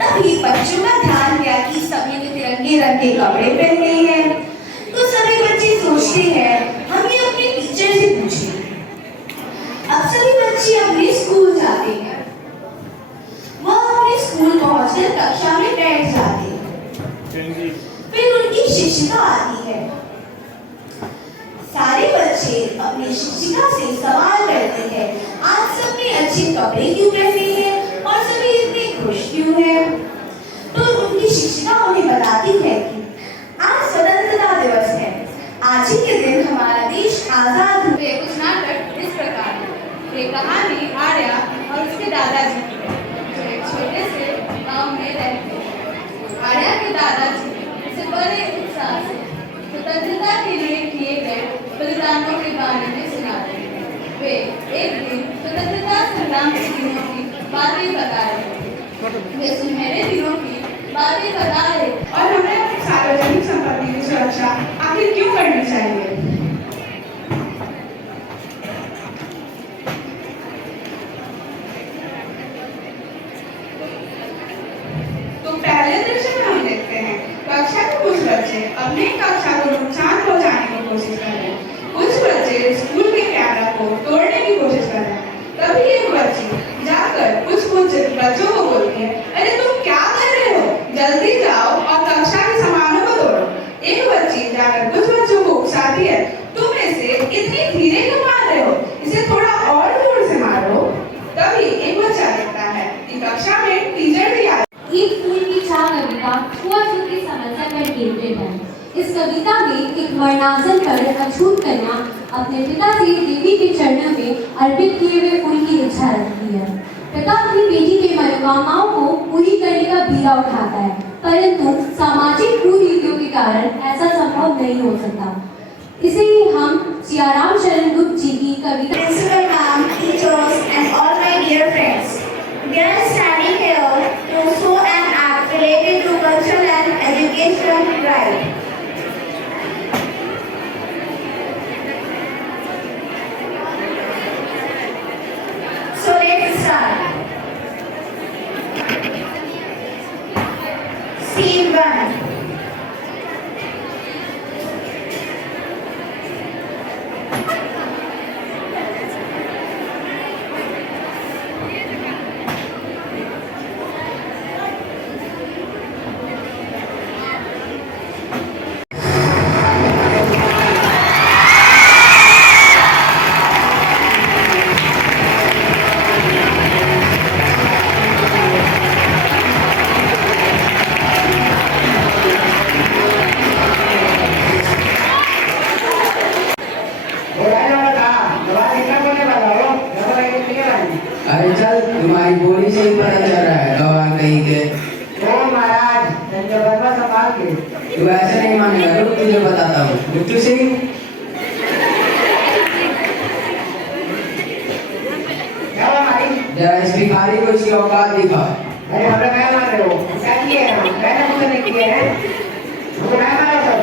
तभी बच्चों का ध्यान गया कि सभी ने तिरंगे रंग के कपड़े पहने हैं। तो सभी बच्चे सोचते हैं हमें अपने टीचर से पूछें। अब सभी बच्चे अपने स्कूल जाते हैं। वह अपने स्कूल पहुंचकर कक्षा में बैठ जाते हैं। फिर उनकी शिक्षिका आती है। सारे बच्चे अपनी शिक्षिका से सवाल करते हैं, आज सबने अच्छे कपड़े क्यों पहने हैं और सभी इतने खुश क्यों हैं? तो उनकी शिक्षिका उन्हें बताती है कि आज स्वतंत्रता दिवस है। आज ही के दिन हमारा देश आजाद हुए। कुछ नाटक इस प्रकार है। ये कहानी आर्या और उसके दादाजी की है, जो एक छोटे से गांव में रहते हैं। आर्या के दादाजी उसे बड़े उत्साह से स्वतंत्रता के लिए किए गए बलिदानों के बारे में सुनाते हैं। वे एक दिन स्वतंत्रता संग्राम के दिनों की बातें बता रहे थे। वे सुनहरे दिनों की बातें बता रहे और हमें अपनी सार्वजनिक संपत्ति की सुरक्षा आखिर क्यों करनी चाहिए? तो पहले दृश्य में हम देखते हैं कक्षा के कुछ बच्चे अपनी कक्षा को नुकसान पहुंचाने की कोशिश कर रहे हैं। कुछ बच्चे स्कूल के कैमरा को तोड़ने की कोशिश कर रहे हैं। तभी एक बच्ची जाकर कुछ बच्चों को बोलती है, अरे तुम क्या कर रहे हो, जल्दी जाओ और कक्षा के सामानों को तोड़ो। एक बच्ची जाकर कुछ बच्चों को उकसाती है, तुम इसे इतनी धीरे क्यों मार रहे हो, इसे थोड़ा और जोर से मारो। तभी एक बच्चा कहता है कि कक्षा में टीचर भी आ एक फूल की छाह कविता छुआछूत की समस्या पर केंद्रित है। इस कविता में एक वर्णासन पर अछूत कन्या अपने पिता से देवी के चरणों में अर्पित किए हुए फूल की इच्छा रखती है। पिता अपनी बेटी के मनोकामनाओं को पूरी करने का बीड़ा उठाता है, परंतु सामाजिक कुरीतियों के कारण ऐसा संभव नहीं हो सकता। इसे हम सियाराम शरण गुप्त जी की कविता। Principal ma'am, teachers and all my dear friends, we are standing here to show an act related to cultural and educational right. So let's start. Scene 1. अरे चल, तुम्हारी बोली से ही पता चल रहा है गवाह कहीं के। ओ महाराज, संजय संभाल के। तू ऐसे नहीं मानेगा, रुक तुझे बताता हूँ। बिट्टू सिंह, क्या हुआ भाई? जरा इस भिखारी को इसकी औकात दिखा। अरे हमें क्या मान रहे हो? क्या किए हैं हम? मैंने कुछ नहीं किए हैं। मुझे क्या मारा सब?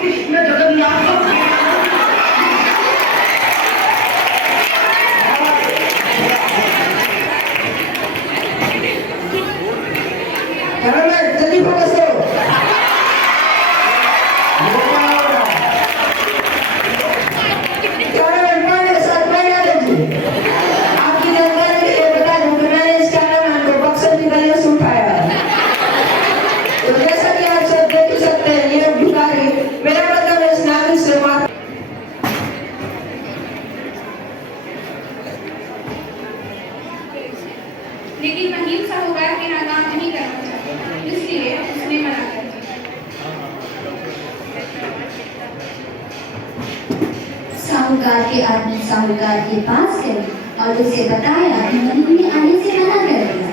कृष्ण जगन्नाथ जल्दी फोकस करो। आपकी जानकारी के लिए बता दूं कि मैंने इस कैमरामैन को बक्सर की गलियों से उठाया है। तो जैसा कि आप सब देख सकते हैं, ये भिखारी मेरा मतलब इस नागरिक से मार। लेकिन महीम साहूकार के यहाँ काम नहीं करना चाहते, इसलिए उसने मना कर दिया। साहूकार के आदमी साहूकार के पास गए और उसे बताया कि महीम ने आने से मना कर दिया।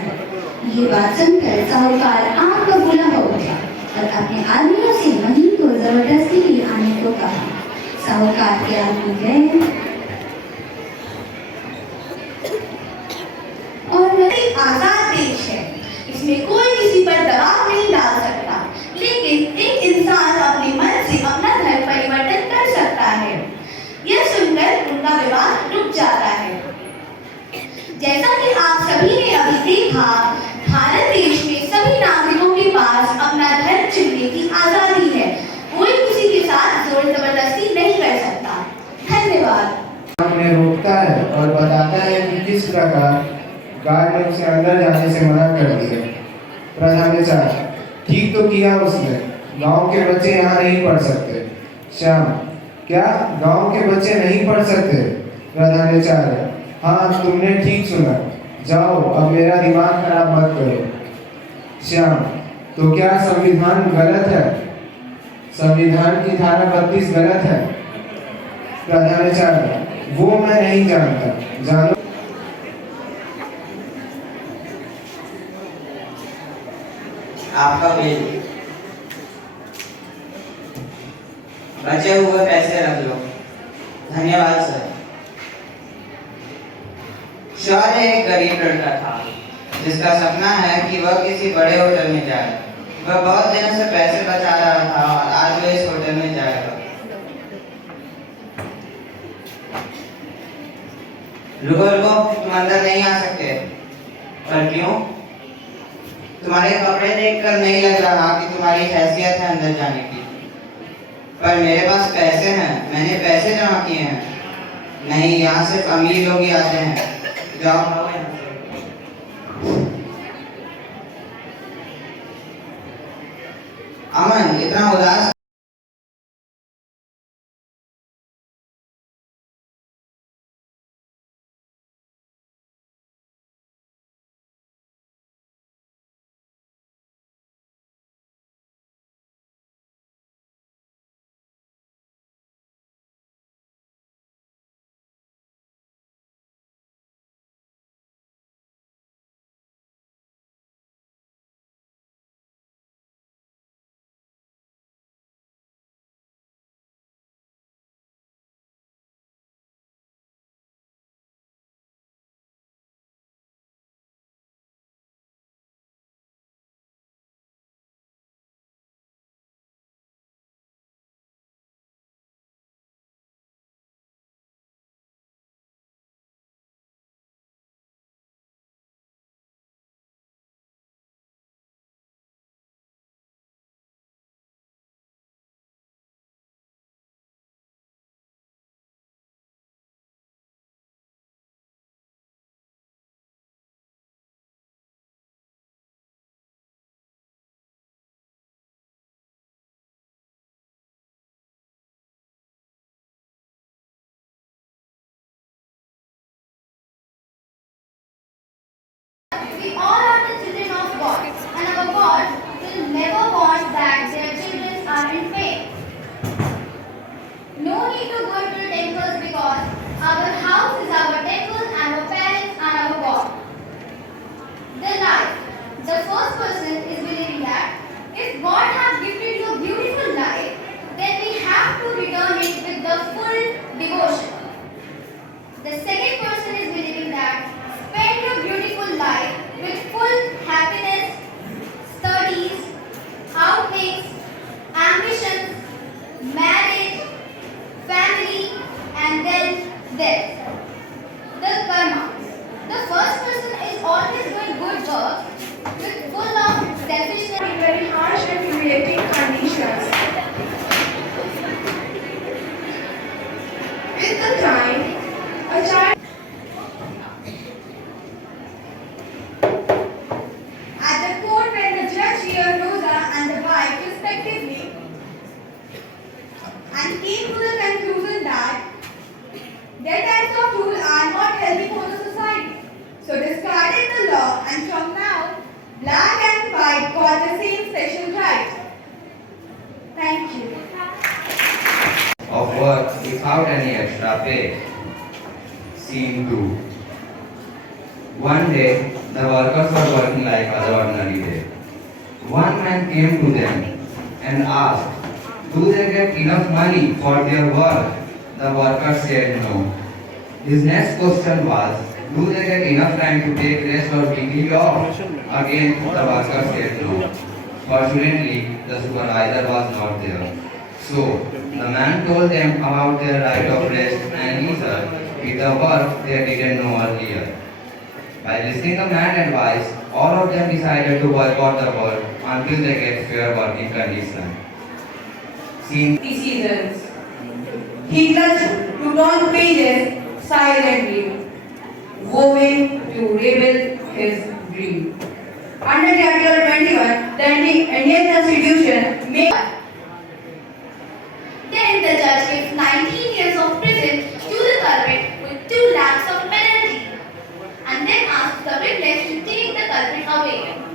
ये बात सुनकर साहूकार आग बबूला हो उठा और अपने आदमियों से महीम को जबरदस्ती ही आने को कहा। साहूकार के आदमी गए और एक आजाद देश है, इसमें कोई किसी पर दबाव नहीं डाल सकता, लेकिन एक इंसान अपने मन से अपना धर्म परिवर्तन कर सकता है। यह सुनकर उनका विवाद रुक जाता है। जैसा कि आप सभी ने अभी देखा, भारत देश में सभी नागरिकों के पास अपना धर्म चुनने की आजादी है। कोई किसी के साथ जोर जबरदस्ती नहीं कर सकता। धन्यवाद। उन्हें रोकता है और बताता है कि किस प्रकार गार्ड ने उसे अंदर जाने से मना कर दिया। प्रधानाचार्य, ठीक तो किया उसने, गांव के बच्चे यहाँ नहीं पढ़ सकते। श्याम, क्या गांव के बच्चे नहीं पढ़ सकते? प्रधानाचार्य, हाँ तुमने ठीक सुना। जाओ, अब मेरा दिमाग खराब मत करो। श्याम, तो क्या संविधान गलत है? संविधान की धारा 32 गलत है। प्रधानाचार्य, वो मैं नहीं जानता। जानो आपका बिल। बचे हुए पैसे रख लो। धन्यवाद सर। शौर्य एक गरीब लड़का था जिसका सपना है कि वह किसी बड़े होटल में जाए। वह बहुत दिनों से पैसे बचा रहा था और आज वह इस होटल में जाएगा। रुको रुको, तुम अंदर नहीं आ सकते। पर क्यों? तुम्हारे कपड़े देखकर नहीं लग रहा कि तुम्हारी हैसियत है अंदर जाने की। पर मेरे पास पैसे हैं, मैंने पैसे जमा किए हैं। नहीं, यहाँ सिर्फ अमीर लोग ही आते हैं। जाओ भागो यहाँ से। अमन, इतना उदास We all are the children of God, and our God will never want that their children are in faith. No need to go to the temples because our house is our temple and our parents are our God. The life. The first person is believing that if God has gifted you a beautiful life, then we have to return it with the full devotion. The second person is believing that spend your beautiful life with full happiness, studies, outings, ambitions, marriage, family, and then death. The karma. The first person is always doing good work with full of selfishness. In very harsh and humiliating conditions. With the time, a child At the court, when the judge heard Rosa and the wife respectively and came to the conclusion that their types of rule are not healthy for the society, so discarded the law, and from now black and white got the same special right. Thank you. Of work without any extra pay. Scene 2. One day, the workers were working like other ordinary day. One man came to them and asked, do they get enough money for their work? The workers said no. His next question was, do they get enough time to take rest or weekly off? Again, the workers said no. Fortunately, the supervisor was not there. So, the man told them about their right of rest and leisure with the work they didn't know earlier. By listening to man's advice, all of them decided to boycott the work until they get fair working conditions. Scene Seasons. He clutched to torn pages silently, vowing to rebuild his dream. Under the Article 21, the Indian Constitution made Then the judge gave 19 years of prison to the culprit with 2 lakhs of penalty and then asked the witness to take the culprit away.